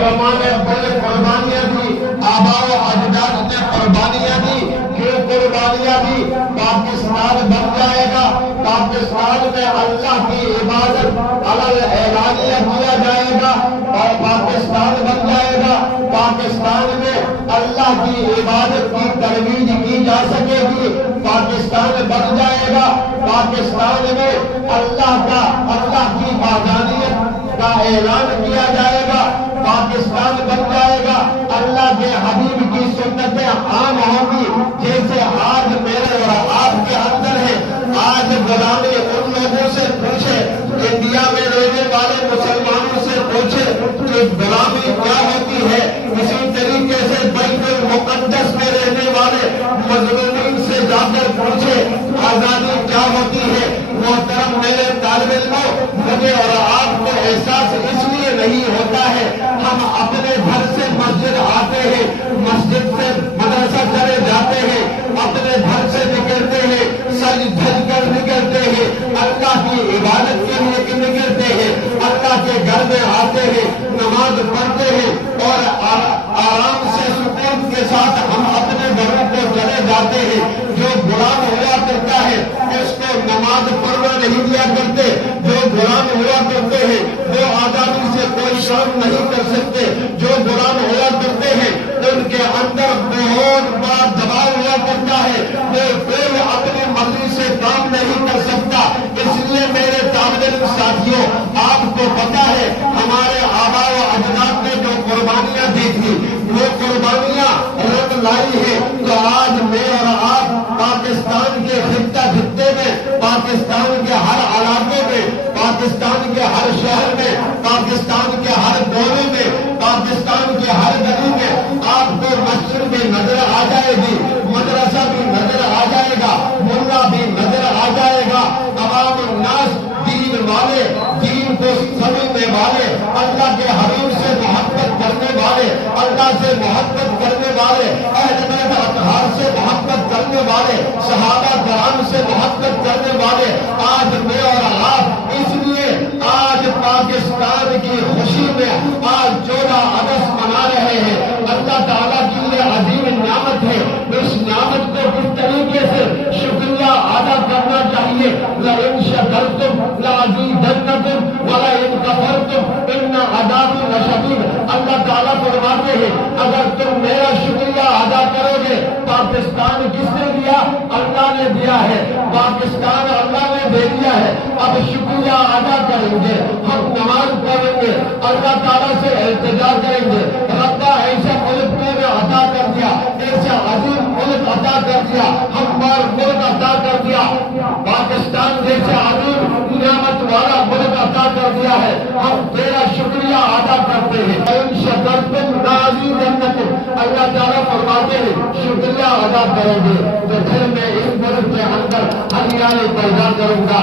علماء نے بڑے قربانیاں دی، آباء و اجداد نے قربانیاں دی، کیوں قربانیاں دی؟ پاکستان بن جائے گا، پاکستان میں اللہ کی عبادت علی اعلانیہ کیا جائے گا، اور پاکستان بن جائے گا، پاکستان میں اللہ کی عبادت کی ترویج کی جا سکے گی، پاکستان بن جائے گا، پاکستان میں اللہ کی وحدانیت کا اعلان کیا جائے گا، پاکستان بن جائے گا، اللہ کے حبیب کی سنتیں عام ہوں گی، جیسے آج میرے اور آپ کے اندر ہے۔ آج غلامی ان لوگوں سے پوچھے، انڈیا میں رہنے والے مسلمانوں سے پوچھے کہ غلامی کیا ہوتی ہے، اسی طریقے سے بیت المقدس میں رہنے والے مظلومین سے جا کر پوچھے آزادی کیا ہوتی ہے۔ محترم میرے طالب علموں، مجھے اور آپ کو احساس اس لیے نہیں ہوتا ہے، ہم اپنے گھر سے مسجد آتے ہیں، مسجد سے مدرسہ چلے جاتے ہیں، اپنے گھر سے نکلتے ہیں، سج دھج کر نکلتے ہیں، اللہ کی عبادت کے لیے نکلتے ہیں، اللہ کے گھر میں آتے ہیں، نماز پڑھتے ہیں، اور آرام سے سکون کے ساتھ ہم اپنے گھروں کو چلے جاتے ہیں۔ جو غلام ہوا کرتا ہے اس کو نماز پڑھنا نہیں دیا کرتے، جو غلام ہوا کرتے ہیں وہ آزادی سے کوئی کام نہیں کر سکتے، جو غلام ہوا کرتے ہیں ان کے اندر بہت بڑا دباؤ ہوا کرتا ہے، وہ کوئی اپنی مرضی سے کام نہیں کر سکتا۔ اس لیے میرے طالب علم ساتھیوں، آپ کو پتا ہے ہمارے آباء و اجداد نے جو قربانیاں دی تھی وہ قربانیاں رنگ لائی ہے، تو آج میں اور آپ پاکستان کے خطے میں، پاکستان کے ہر علاقے میں، پاکستان کے ہر شہر میں، پاکستان کے ہر کونے میں، پاکستان کے ہر گلی میں آپ کو مسجد بھی نظر آ جائے گی، مدرسہ بھی نظر آ جائے گا، ملا بھی نظر آ جائے گا۔ عوام الناس، دین والے، دین کو سمجھنے والے، اللہ کے حبیب سے محبت کرنے والے، اللہ سے محبت کرنے والے، اہل بیت اطہار سے محبت کرنے والے، صحابہ کرام سے محبت کرنے والے، آج میں اور آپ اس لیے آج پاکستان کی خوشی میں آج 14 اگست منا رہے ہیں۔ اللہ تعالیٰ کی یہ عظیم نعمت ہے، اس نعمت کو کس طریقے سے شکریہ ادا کرنا چاہیے۔ لَإِن شَكَرْتُمْ لَأَزِيدَنَّكُمْ وَلَئِن كَفَرْتُمْ إِنَّ عَذَابِي لَشَدِيدٌ۔ اللہ تعالیٰ فرماتے ہیں اگر تم میرا شکریہ ادا کرو گے، پاکستان کس نے دیا؟ اللہ نے دیا ہے، پاکستان اللہ نے دے دیا ہے، اب شکریہ ادا کریں گے، ہم نماز پڑھیں گے، اللہ تعالیٰ سے التجا کریں گے، ربا ایسا ملک میں عطا کر دیا، ایسا عظیم ملک عطا کر دیا، ہموار ملک عطا کر دیا، پاکستان جیسے عظیم نعمت والا ملک عطا کر دیا ہے، ہم تیرا شکریہ ادا کرتے ہیں۔ ان شکرتم لأزیدنکم، اللہ تعالیٰ فرماتے ہیں شکریہ ادا کرو گے تو پھر میں اس ملک کے اندر ہریالی پیدا کروں گا۔